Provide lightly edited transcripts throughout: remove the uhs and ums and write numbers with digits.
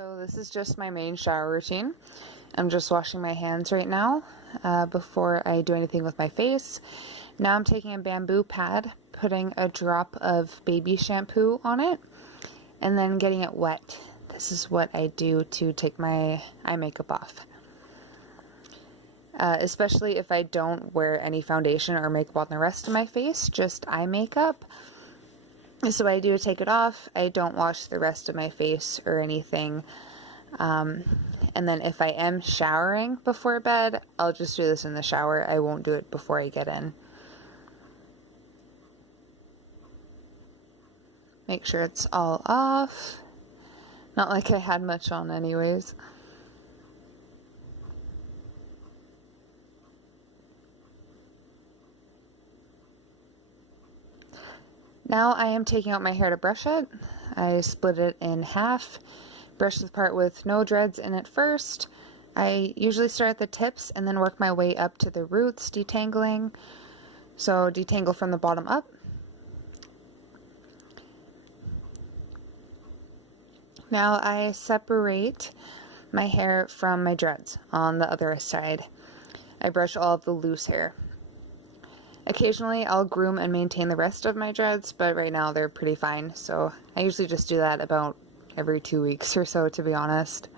So this is just my main shower routine. I'm just washing my hands right now before I do anything with my face. Now I'm taking a bamboo pad, putting a drop of baby shampoo on it, and then getting it wet. This is what I do to take my eye makeup off. Especially if I don't wear any foundation or makeup on the rest of my face, just eye makeup. So what I do to take it off, I don't wash the rest of my face or anything. And then if I am showering before bed, I'll just do this in the shower. I won't do it before I get in. Make sure it's all off. Not like I had much on anyways. Now I am taking out my hair to brush it. I split it in half. Brush the part with no dreads in it first. I usually start at the tips and then work my way up to the roots, detangling. So detangle from the bottom up. Now I separate my hair from my dreads on the other side. I brush all of the loose hair. Occasionally I'll groom and maintain the rest of my dreads, but right now they're pretty fine, so I usually just do that about every 2 weeks or so, to be honest.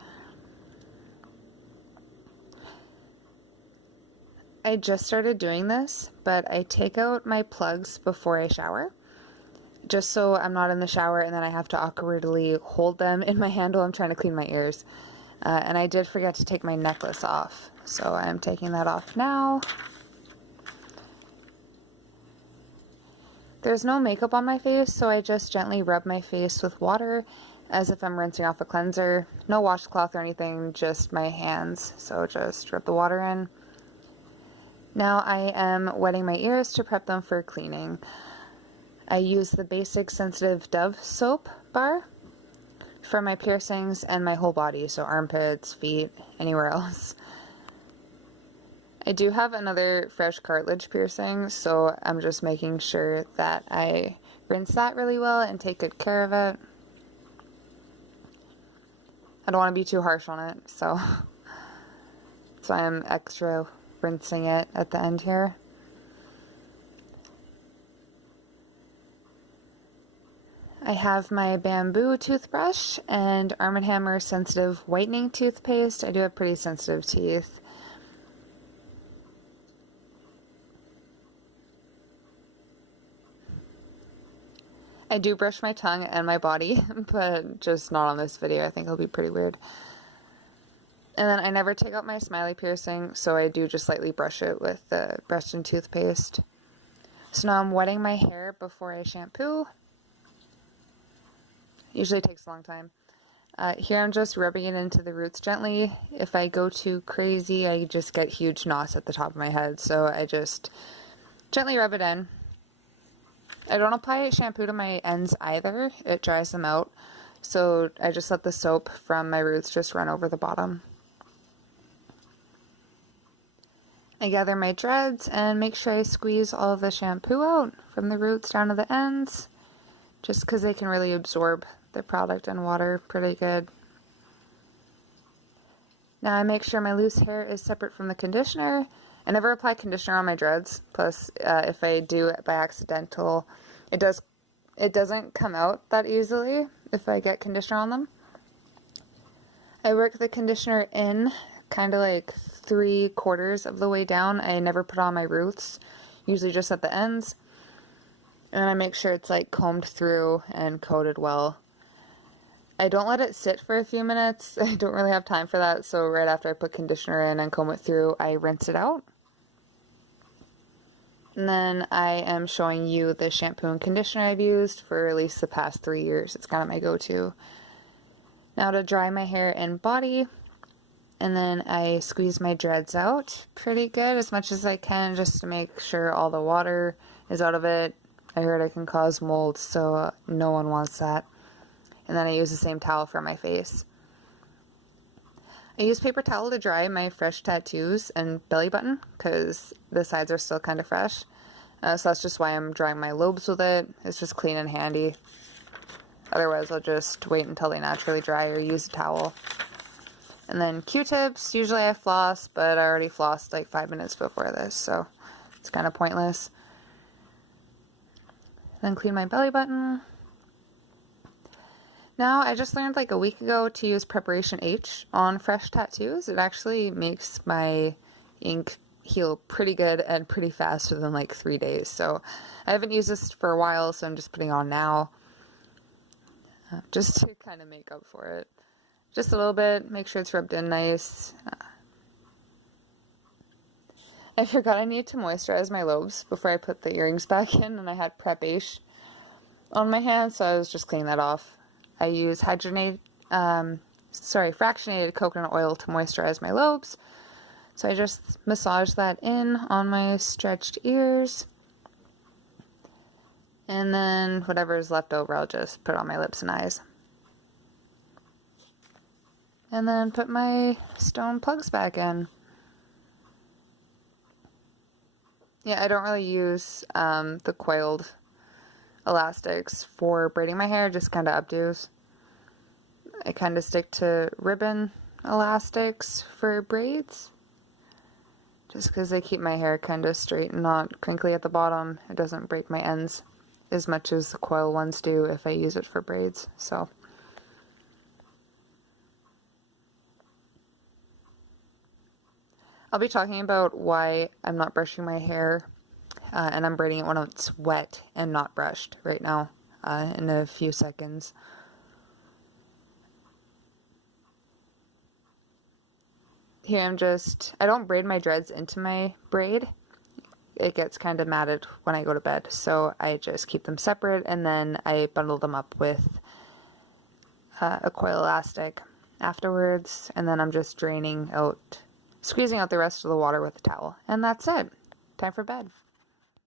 I just started doing this, but I take out my plugs before I shower, just so I'm not in the shower and then I have to awkwardly hold them in my hand while I'm trying to clean my ears. And I did forget to take my necklace off, so I'm taking that off now. There's no makeup on my face, so I just gently rub my face with water as if I'm rinsing off a cleanser. No washcloth or anything, just my hands, so just rub the water in. Now I am wetting my ears to prep them for cleaning. I use the basic Sensitive Dove soap bar for my piercings and my whole body, so armpits, feet, anywhere else. I do have another fresh cartilage piercing, so I'm just making sure that I rinse that really well and take good care of it. I don't want to be too harsh on it, so I'm extra rinsing it at the end here. I have my bamboo toothbrush and Arm & Hammer sensitive whitening toothpaste. I do have pretty sensitive teeth. I do brush my tongue and my body, but just not on this video. I think it'll be pretty weird. And then I never take out my smiley piercing, so I do just lightly brush it with the brush and toothpaste. So now I'm wetting my hair before I shampoo. Usually takes a long time. Here I'm just rubbing it into the roots gently. If I go too crazy, I just get huge knots at the top of my head, so I just gently rub it in. I don't apply shampoo to my ends either. It dries them out. So I just let the soap from my roots just run over the bottom. I gather my dreads and make sure I squeeze all of the shampoo out from the roots down to the ends, just because they can really absorb the product and water pretty good. Now I make sure my loose hair is separate from the conditioner. I never apply conditioner on my dreads, plus if I do it by accidental, it doesn't come out that easily if I get conditioner on them. I work the conditioner in kind of like 3/4 of the way down. I never put on my roots, usually just at the ends. And I make sure it's like combed through and coated well. I don't let it sit for a few minutes. I don't really have time for that, so right after I put conditioner in and comb it through, I rinse it out. And then I am showing you the shampoo and conditioner I've used for at least the past 3 years. It's kind of my go-to. Now to dry my hair and body, and then I squeeze my dreads out pretty good, as much as I can, just to make sure all the water is out of it. I heard it can cause mold, so no one wants that. And then I use the same towel for my face. I use paper towel to dry my fresh tattoos and belly button, because the sides are still kind of fresh. So that's just why I'm drying my lobes with it. It's just clean and handy. Otherwise, I'll just wait until they naturally dry or use a towel. And then Q-tips, usually I floss, but I already flossed like 5 minutes before this, so it's kind of pointless. Then clean my belly button. Now, I just learned like a week ago to use Preparation H on fresh tattoos. It actually makes my ink heal pretty good and pretty fast within like 3 days. So I haven't used this for a while, so I'm just putting it on now. Just to kind of make up for it. Just a little bit, make sure it's rubbed in nice. I forgot I need to moisturize my lobes before I put the earrings back in, and I had Prep H on my hand, so I was just cleaning that off. I use fractionated coconut oil to moisturize my lobes. So I just massage that in on my stretched ears. And then whatever is left over, I'll just put on my lips and eyes. And then put my stone plugs back in. Yeah, I don't really use the coiled elastics for braiding my hair, just kind of updos. I kind of stick to ribbon elastics for braids, just because they keep my hair kind of straight and not crinkly at the bottom. It doesn't break my ends as much as the coil ones do if I use it for braids. So I'll be talking about why I'm not brushing my hair and I'm braiding it when it's wet and not brushed right now in a few seconds. Here I don't braid my dreads into my braid. It gets kind of matted when I go to bed, so I just keep them separate and then I bundle them up with a coil elastic afterwards, and then I'm just squeezing out the rest of the water with a towel. And that's it. Time for bed.